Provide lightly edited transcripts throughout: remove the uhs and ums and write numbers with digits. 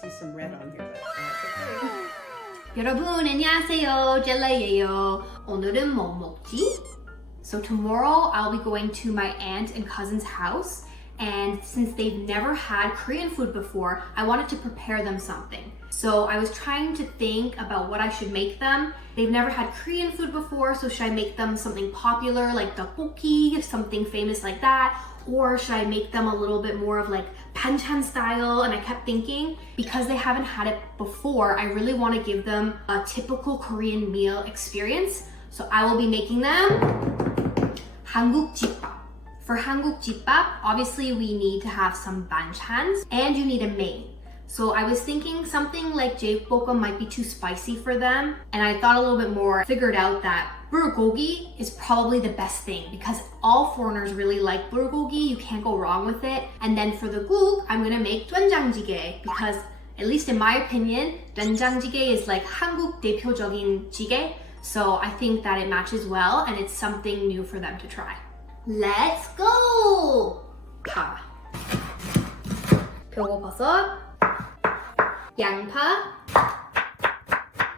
see some red on here. That's okay. 여러분 안녕하세요. 젤라예요. 오늘은 뭐 먹지? So tomorrow I'll be going to my aunt and cousin's house, and since they've never had Korean food before, I wanted to prepare them something. So I was trying to think about what I should make them. They've never had Korean food before, so should I make them something popular like tteokbokki, something famous like that? Or should I make them a little bit more of like banchan style? And I kept thinking, because they haven't had it before, I really want to give them a typical Korean meal experience. So I will be making them 한국집밥. For 한국집밥, obviously we need to have some banchans and you need a main. So I was thinking something like jjigae might be too spicy for them, and I thought a little bit more, figured out that bulgogi is probably the best thing because all foreigners really like bulgogi. You can't go wrong with it. And then for the guk, I'm gonna make doenjang-jjigae because, at least in my opinion, doenjang-jjigae is like 한국 대표적인 jjigae. So I think that it matches well and it's something new for them to try. Let's go! 파, 표고버섯, 양파,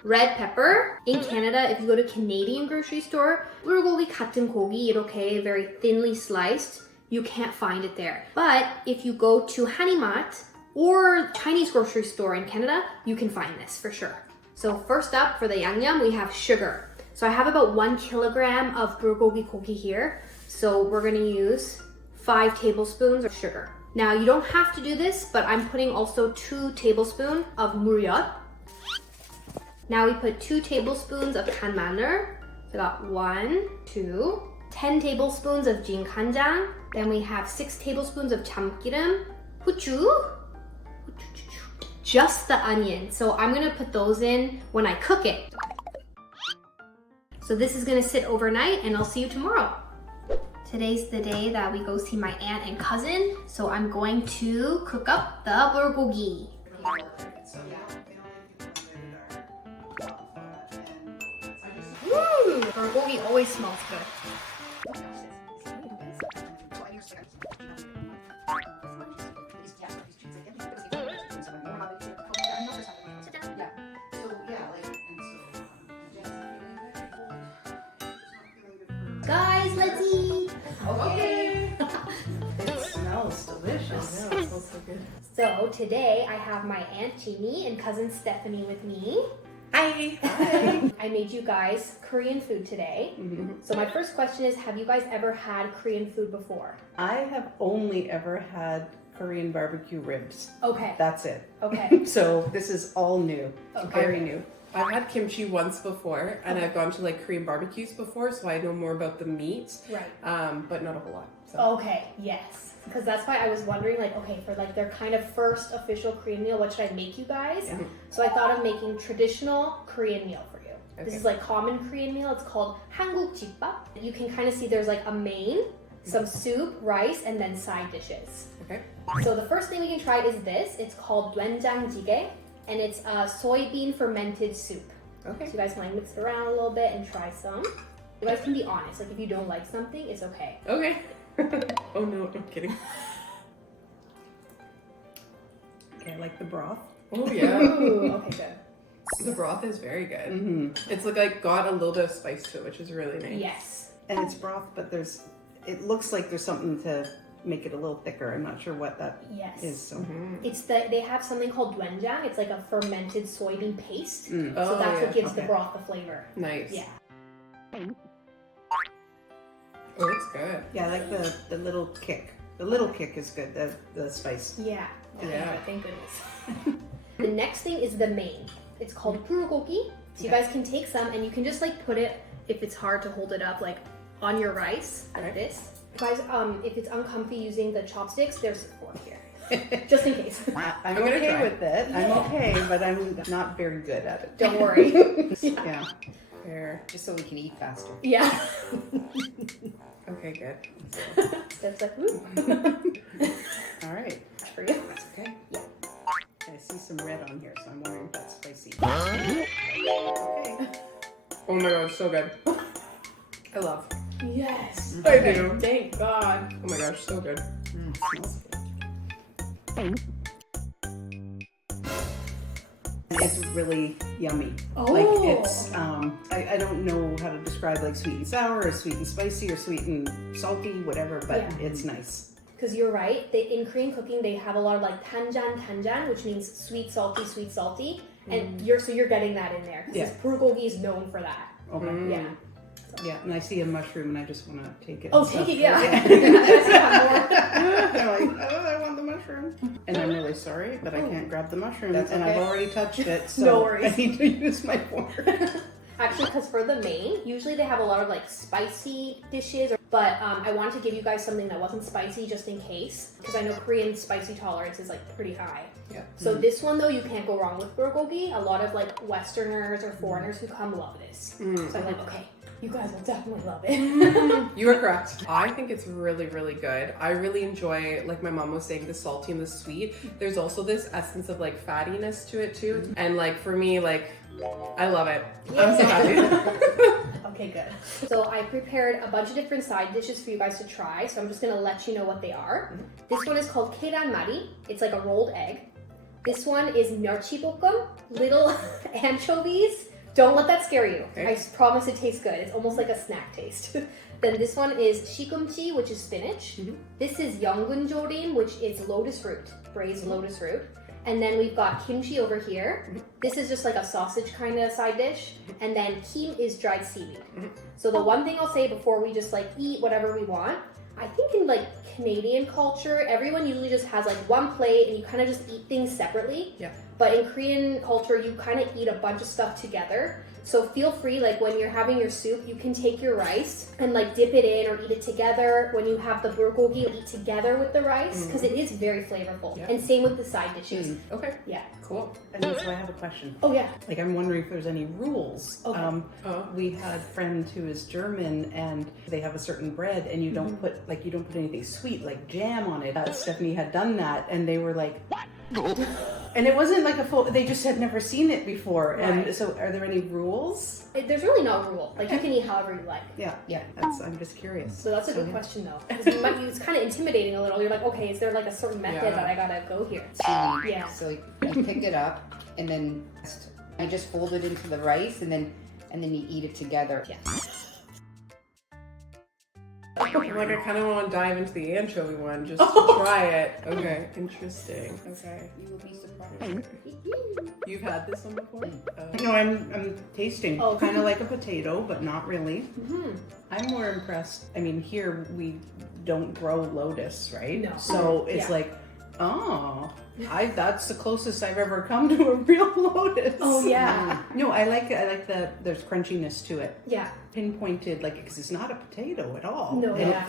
red pepper. In Canada, if you go to Canadian grocery store, bulgogi 같은 고기 이렇게 very thinly sliced, you can't find it there. But if you go to Hanimat or Chinese grocery store in Canada, you can find this for sure. So first up for the yangnyeom, we have sugar. So I have about 1 kilogram of bulgogi gogi here. So we're gonna use 5 tablespoons of sugar. Now you don't have to do this, but I'm putting also 2 tablespoons of muryot. Now we put 2 tablespoons of kanmaner. So I got 1, 2, 10 tablespoons of jinkanjang. Then we have 6 tablespoons of 참기름, 후추, just the onion. So I'm gonna put those in when I cook it. So this is gonna sit overnight and I'll see you tomorrow. Today's the day that we go see my aunt and cousin, so I'm going to cook up the bulgogi. Woo! Bulgogi always smells good. Guys, let's eat! Okay. It smells delicious. Yeah, it smells so good. So today I have my Aunt Jeannie and cousin Stephanie with me. Hi. Hi. I made you guys Korean food today. So my first question is, have you guys ever had Korean food before? I have only ever had Korean barbecue ribs. Okay. That's it. Okay. So this is all new. Okay. Very new. I've had kimchi once before, and I've gone to like Korean barbecues before, so I know more about the meat. Right. But not a whole lot. So. Okay, yes. Because that's why I was wondering, like, okay, for like their kind of first official Korean meal, what should I make you guys? Yeah. So I thought of making traditional Korean meal for you. Okay. This is like common Korean meal. It's called 한국집밥. You can kind of see there's like a main, some soup, rice, and then side dishes. Okay. So the first thing we can try is this. It's called doenjang-jjigae, and it's a soybean fermented soup. Okay. So you guys can like mix it around a little bit and try some. You guys can be honest. Like if you don't like something, it's okay. Okay. Oh no, I'm kidding. Okay, I like the broth. Oh yeah. Ooh, okay, good. The broth is very good. Mm-hmm. It's like got a little bit of spice to it, which is really nice. Yes. And it's broth, but it looks like there's something to make it a little thicker. I'm not sure what that Yes. is. So. It's they have something called doenjang. It's like a fermented soybean paste. Mm. So that's what gives the okay. broth the flavor. Nice. Yeah. Oh, it's good. Yeah, I like the little kick. The little kick is good. The spice. Yeah. Okay, Yeah. good, thank goodness. The next thing is the main. It's called bulgogi. So you guys can take some and you can just like put it, if it's hard to hold it up, like on your rice like Right. this. Guys, if it's uncomfy using the chopsticks, there's a fork here, just in case. I'm gonna okay try. with it. I'm okay, but I'm not very good at it. Don't worry. Yeah. Fair. Just so we can eat faster. Yeah. Okay, good. That's like, ooh. All right. For you. Okay. Yeah. I see some red on here, so I'm wondering if that's spicy. Huh? Okay. Oh my god, so good. I love. Yes. I do. Thank God. Oh my gosh, so good. Smells good. It's really yummy. Oh. Like it's, I don't know how to describe like sweet and sour or sweet and spicy or sweet and salty, whatever, but Yeah. it's nice. Because you're right, in Korean cooking they have a lot of like doenjang-jjigae, which means sweet salty, and you're getting that in there. Because bulgogi is known for that. Okay. Yeah. Yeah, and I see a mushroom and I just want to take it. Oh, and take stuff. it, yeah. I'm like, oh, I want the mushroom. And I'm really sorry, but I can't grab the mushroom. That's and I've okay. already touched it, so No worries. I need to use my fork. Actually, because for the main, usually they have a lot of like spicy dishes, but I wanted to give you guys something that wasn't spicy just in case, because I know Korean spicy tolerance is like pretty high. Yeah. So this one though, you can't go wrong with bulgogi. A lot of like Westerners or foreigners who come love this. So I'm like, okay, you guys will definitely love it. You are correct. I think it's really, really good. I really enjoy, like my mom was saying, the salty and the sweet. There's also this essence of like fattiness to it too. And like for me, like, I love it. I'm so happy. Okay, good. So I prepared a bunch of different side dishes for you guys to try. So I'm just gonna let you know what they are. This one is called keranmari. It's like a rolled egg. This one is 멸치볶음, little anchovies. Don't let that scare you. Okay. I promise it tastes good. It's almost like a snack taste. Then this one is 시금치, which is spinach. This is 연근조림, which is lotus root, braised lotus root. And then we've got kimchi over here. This is just like a sausage kind of side dish. And then kim is dried seaweed. So the one thing I'll say before we just like eat whatever we want, I think in like Canadian culture, everyone usually just has like one plate and you kind of just eat things separately. Yeah. But in Korean culture, you kind of eat a bunch of stuff together. So feel free, like when you're having your soup, you can take your rice and like dip it in or eat it together. When you have the bulgogi, eat together with the rice because it is very flavorful. Yeah. And same with the side dishes. Okay, Yeah. cool. And so I have a question. Oh yeah. Like, I'm wondering if there's any rules. Okay. We had a friend who is German, and they have a certain bread, and you don't put anything sweet like jam on it. Stephanie had done that, and they were like, and it wasn't like a full. They just had never seen it before. And Right. so, are there any rules? There's really no rule. Like you can eat however you like. Yeah, Yeah. I'm just curious. So that's a good question though. 'Cause it's kind of intimidating a little. You're like, okay, is there like a certain method Yeah. that I gotta go here? Seaweed. Yeah. So you pick it up and then you just fold it into the rice and then you eat it together. Yeah. Like I kind of want to dive into the anchovy one just to try it. Okay, interesting. Okay. You will be surprised. You've had this one before? No, I'm tasting Oh. kind of like a potato, but not really. Mm-hmm. I'm more impressed. I mean, here we don't grow lotus, right? No. So it's Yeah. like, oh, that's the closest I've ever come to a real lotus. Oh yeah. No, I like there's crunchiness to it. Yeah. Pinpointed, like, because it's not a potato at all. No. And Yeah.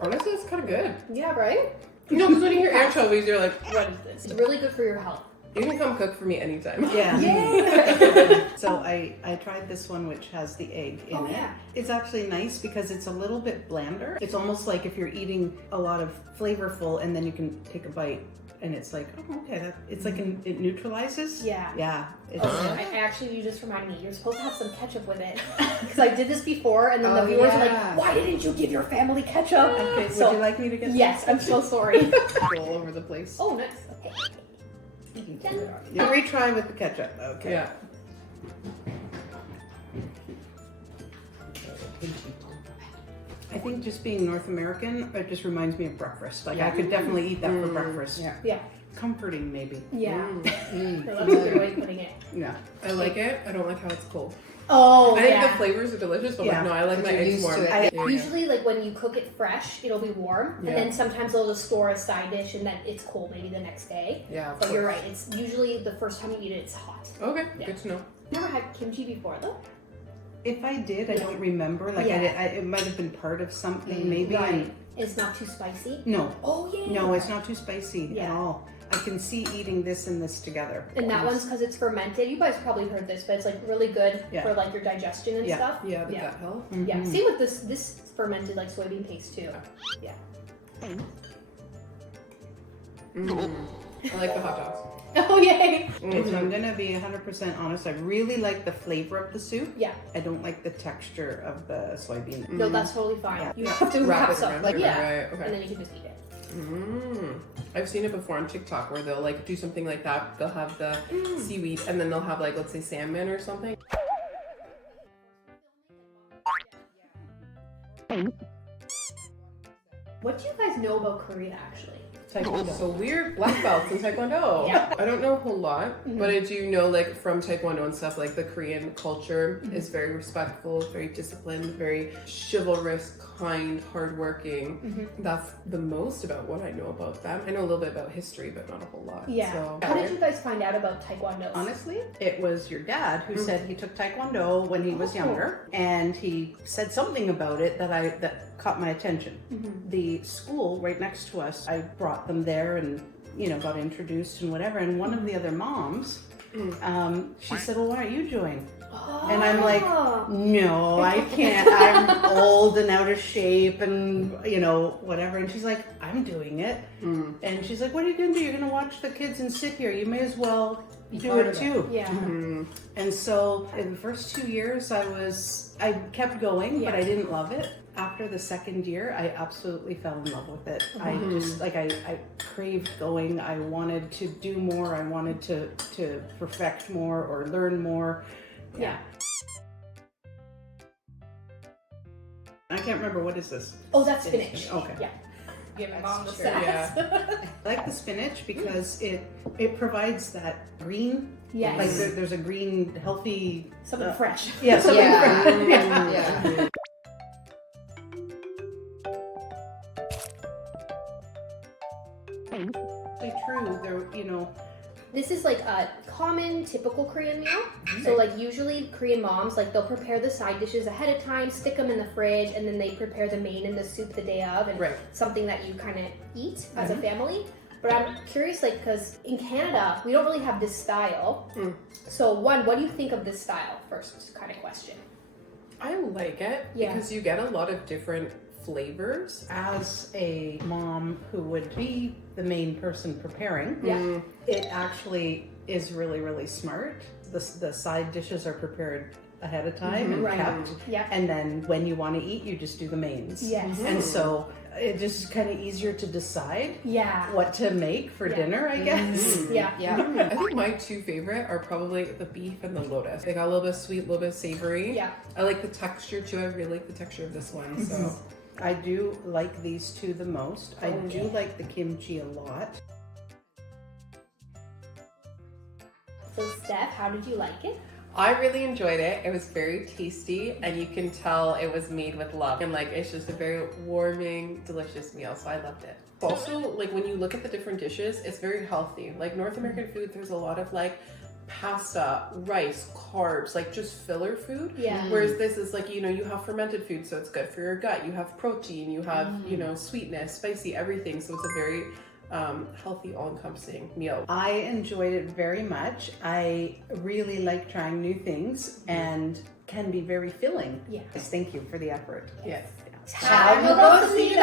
Honestly, it's kind of good. Yeah. Right. No, because when you hear anchovies, you're like, What is this? It's really good for your health. you can come cook for me anytime. Yeah. Yay! So I tried this one, which has the egg in Oh, it. yeah. It's actually nice because it's a little bit blander. It's almost like if you're eating a lot of flavorful, and then you can take a bite, and it's like, oh, okay, it's like it neutralizes. Yeah. Yeah. It's, You just reminded me. You're supposed to have some ketchup with it because I did this before, and then the Oh, viewers are yeah. like, "Why didn't you give your family ketchup?" Okay, So- would you like me to get Yes, I'm so sorry. all over the place? Oh, nice. Okay. Yeah, retry with the ketchup. Okay. Yeah. I think just being North American, it just reminds me of breakfast. Like I could definitely eat that for breakfast. Yeah. Yeah. Comforting, maybe. Yeah. Mm. So that's a good way of putting it. Yeah. I like it. I don't like how it's cold. Oh, I think yeah. the flavors are delicious, but Yeah. like, no, I like But my you're eggs used warm. to it. I- Yeah. Usually, like when you cook it fresh, it'll be warm, Yeah. and then sometimes they'll just store a side dish, and then it's cold maybe the next day. Yeah, of But you're course. right. It's usually the first time you eat it, it's hot. Okay, Yeah. good to know. Never had kimchi before though. If I did, I don't remember. Like Yeah. it might have been part of something, maybe. Right. and- It's not too spicy. No. Oh yeah. No, it's not too spicy at Yeah. all. I can see eating this and this together. And that one's because it's fermented. You guys probably heard this, but it's like really good Yeah. for like your digestion and Yeah. stuff. Yeah, the Yeah. gut health. Yeah. Mhm. Same with this fermented like soybean paste too. Yeah. I like the hot dogs. Oh, yay. Okay, so I'm gonna be 100% honest. I really like the flavor of the soup. Yeah. I don't like the texture of the soybean. No, that's totally fine. Yeah. You have to Wrap wrap it some. around Like, it, yeah. right, okay. And then you can just eat it. I've seen it before on TikTok where they'll like do something like that. They'll have the seaweed and then they'll have like, let's say salmon or something. What do you guys know about Korea, actually? So we're black belts in Taekwondo. Yeah. I don't know a whole lot, but I do know like from Taekwondo and stuff, like the Korean culture is very respectful, very disciplined, very chivalrous, kind, hardworking. That's the most about what I know about them. I know a little bit about history, but not a whole lot. Yeah. So, How did you guys find out about Taekwondo? Honestly, it was your dad who said he took Taekwondo when he was younger, and he said something about it that caught my attention. The school right next to us, I brought them there and got introduced and whatever. And one of the other moms, she said, "Well, why don't you join?" And I'm like, "No, I can't. I'm old and out of shape and whatever." And she's like, "I'm doing it." And she's like, "What are you gonna do? You're gonna watch the kids and sit here. You may as well do it too." Yeah. And so in the first 2 years, I kept going, but I didn't love it. After the second year, I absolutely fell in love with it. I just I craved going. I wanted to do more. I wanted to perfect more or learn more. Yeah. I can't remember, what is this? Oh, that's spinach. Okay. Yeah. Give my mom the Sure, stats. I like the spinach because it provides that green. Yes. Like there's a green, healthy. Something fresh. Yeah, something Yeah. fresh. Yeah. Actually true. There, This is like a common, typical Korean meal. So like usually Korean moms, like they'll prepare the side dishes ahead of time, stick them in the fridge, and then they prepare the main and the soup the day of, and something that you kind of eat as a family. But I'm curious, like, because in Canada, we don't really have this style. So one, what do you think of this style? First kind of question. I like it because you get a lot of different flavors. as a mom who would be the main person preparing, it actually is really, really smart. The side dishes are prepared ahead of time and kept. Yeah. And then when you want to eat, you just do the mains. Yes. And so it's just kind of easier to decide Yeah. what to make for dinner, I guess. Yeah. I think my two favorite are probably the beef and the lotus. They got a little bit sweet, a little bit savory. Yeah. I like the texture too. I really like the texture of this one. So I do like these two the most. I do like the kimchi a lot. So Steph, how did you like it? I really enjoyed it. It was very tasty, and you can tell it was made with love. And like, it's just a very warming, delicious meal. So I loved it. Also, like when you look at the different dishes, it's very healthy. Like North American food, there's a lot of like pasta, rice, carbs, like just filler food. Yeah. Whereas this is like, you have fermented food, so it's good for your gut. You have protein, you have, sweetness, spicy, everything. So it's a very healthy, all-encompassing meal. I enjoyed it very much. I really like trying new things and can be very filling. Yeah. Thank you for the effort. Yes. 잘 먹었습니다.